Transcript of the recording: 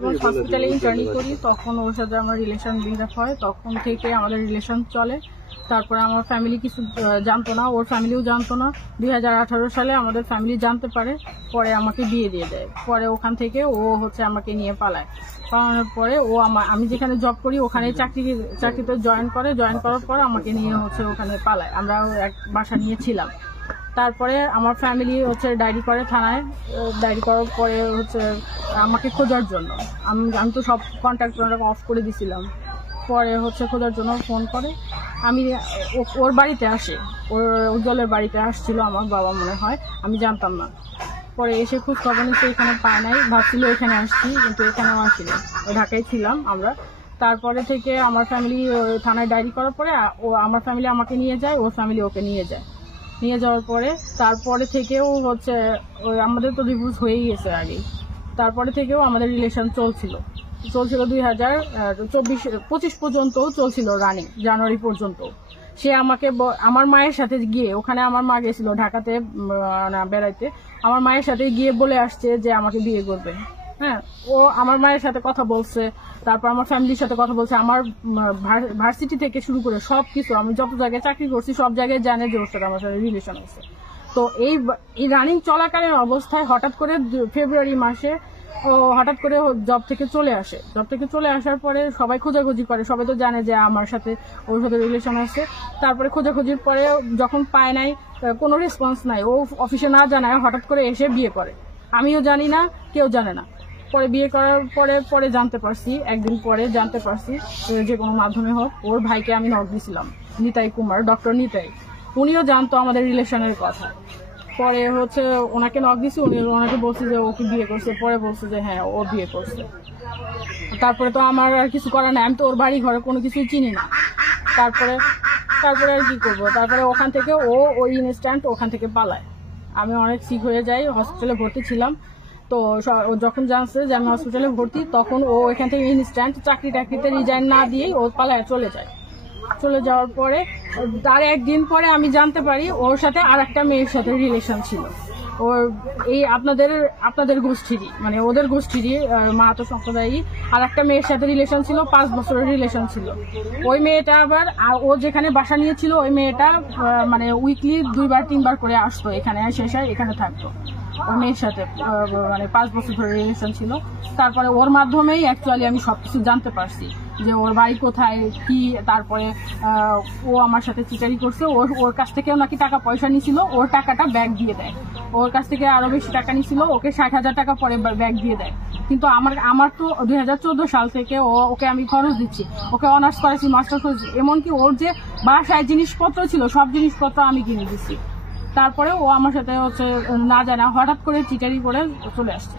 গোপালগঞ্জ হসপিটালে ইন্টার্নি করি, তখন ওর সাথে আমার রিলেশন বিল্ড আপ হয়। তখন থেকে আমাদের রিলেশন চলে। তারপরে আমার ফ্যামিলি কিছু জানতো না, ওর ফ্যামিলিও জানতো না। 2018 সালে আমাদের ফ্যামিলি জানতে পারে, পরে আমাকে বিয়ে দিয়ে দেয়। পরে ওখান থেকে ও আমাকে নিয়ে পালায়। পালানোর পরে ও আমি যেখানে জব করি ওখানে চাকরিতে জয়েন করার পর আমাকে নিয়ে ওখানে পালায়। আমরা এক বাসা নিয়েছিলাম। তারপরে আমার ফ্যামিলি ডায়েরি করে থানায়। ডায়েরি করার পরে আমাকে খোঁজার জন্য আমি তো সব কন্ট্যাক্ট অফ করে দিছিলাম। পরে খোঁজার জন্য ফোন করে। আমি ওর বাড়িতে আসে, ওর উজ্জ্বলের বাড়িতে আসছিল আমার বাবা মনে হয়, আমি জানতাম না। পরে এসে খোঁজ খবর নিচ্ছে, এখানে পায় নাই, ভাবছিল এখানে আসছি, কিন্তু এখানেও আসিনি, ঢাকায় ছিলাম আমরা। তারপরে থেকে আমার ফ্যামিলি থানায় ডায়েরি করার পরে আমার ফ্যামিলি আমাকে নিয়ে যায়, ওর ফ্যামিলি ওকে নিয়ে যায়। নিয়ে যাওয়ার পরে তারপরে থেকেও আমাদের তো ডিভোর্স হয়েই গেছে আগে। তারপরে থেকেও আমাদের রিলেশন চলছিল 2025 পর্যন্ত চলছিল, রানিং জানুয়ারি পর্যন্ত। সে আমাকে আমার মায়ের সাথে গিয়ে, ওখানে আমার মা গেছিল ঢাকাতে বেড়াইতে, আমার মায়ের সাথে গিয়ে বলে আসছে যে আমাকে বিয়ে করবে। হ্যাঁ, ও আমার মায়ের সাথে কথা বলছে, তারপর আমার ফ্যামিলির সাথে কথা বলছে। আমার ভার্সিটি থেকে শুরু করে সবকিছু, আমি যত জায়গায় চাকরি করছি সব জায়গায় জানে যে ওর সাথে আমার সাথে রিলেশন আছে। তো এই রানিং চলাকালীন অবস্থায় হঠাৎ করে ফেব্রুয়ারি মাসে ও হঠাৎ করে জব থেকে চলে আসে। জব থেকে চলে আসার পরে সবাই খোঁজাখুঁজি করে, সবাই তো জানে যে আমার সাথে ওর সাথে রিলেশন আছে। তারপরে খোঁজাখুঁজির পরে যখন পায় নাই, কোনো রেসপন্স নাই, ও অফিসে না জানায় হঠাৎ করে এসে বিয়ে করে। আমিও জানি না, কেউ জানে না। পরে বিয়ে করার পরে জানতে পারছি, একদিন পরে জানতে পারছি, যে কোনো মাধ্যমে হোক, ওর ভাইকে আমি নক দিয়েছিলাম, নিতাই কুমার, ডক্টর নিতাই। উনিও জানতো আমাদের রিলেশনের কথা। পরে ওনাকে নক দিছি, ওনাকে বলছি যে ওকে বিয়ে করছে। পরে বলছে যে হ্যাঁ, ও বিয়ে করছে। তারপরে তো আমার আর কিছু করার নাই, আমি তো ওর বাড়ি ঘরে কোনো কিছুই চিনি না। তারপরে আর কি করবো। তারপরে ওখান থেকে ওই ইনস্ট্যান্ট ওখান থেকে পালায়। আমি অনেক সিক হয়ে যাই, হসপিটালে ভর্তি ছিলাম। তো যখন জানছে যে আমি হসপিটালে ভর্তি, তখন ও এখান থেকে ইনস্ট্যান্ট চাকরিতে রিজাইন না দিয়েই ও পালায় চলে যায়। চলে যাওয়ার পরে তার একদিন পরে আমি জানতে পারি ওর সাথে আর একটা মেয়ের সাথে রিলেশন ছিল। ওর এই আপনাদের গোষ্ঠীরই, মানে ওদের গোষ্ঠীরই মাহাতো সম্প্রদায়ই আর একটা মেয়ের সাথে রিলেশন ছিল, 5 বছরের রিলেশন ছিল। ওই মেয়েটা আবার ও যেখানে বাসা নিয়েছিল, ওই মেয়েটা মানে উইকলি 2-3 বার করে আসতো এখানে, শেষে এখানে থাকতো। ওর মেয়ের সাথে মানে 5 বছর ধরে রিলেশন ছিল। তারপরে ওর মাধ্যমেই অ্যাকচুয়ালি আমি সবকিছু জানতে পারছি যে ওর বাড়ি কোথায় কি। তারপরে ও আমার সাথে চিটারি করছে, ওর কাছ থেকেও নাকি টাকা পয়সা নিছিল, ওর টাকাটা ব্যাগ দিয়ে দেয়। ওর কাছ থেকে আরো বেশি টাকা নিছিল, ওকে 60,000 টাকা পরে ব্যাগ দিয়ে দেয়। কিন্তু আমার তো 2014 সাল থেকে ওকে আমি খরচ দিচ্ছি, ওকে অনার্স করেছি, মাস্টার্স করেছি, এমনকি ওর যে বাসায় জিনিসপত্র ছিল সব জিনিসপত্র আমি কিনে দিচ্ছি। তারপরে ও আমার সাথে না জানা হঠাৎ করে চিটারি করে চলে আসছে।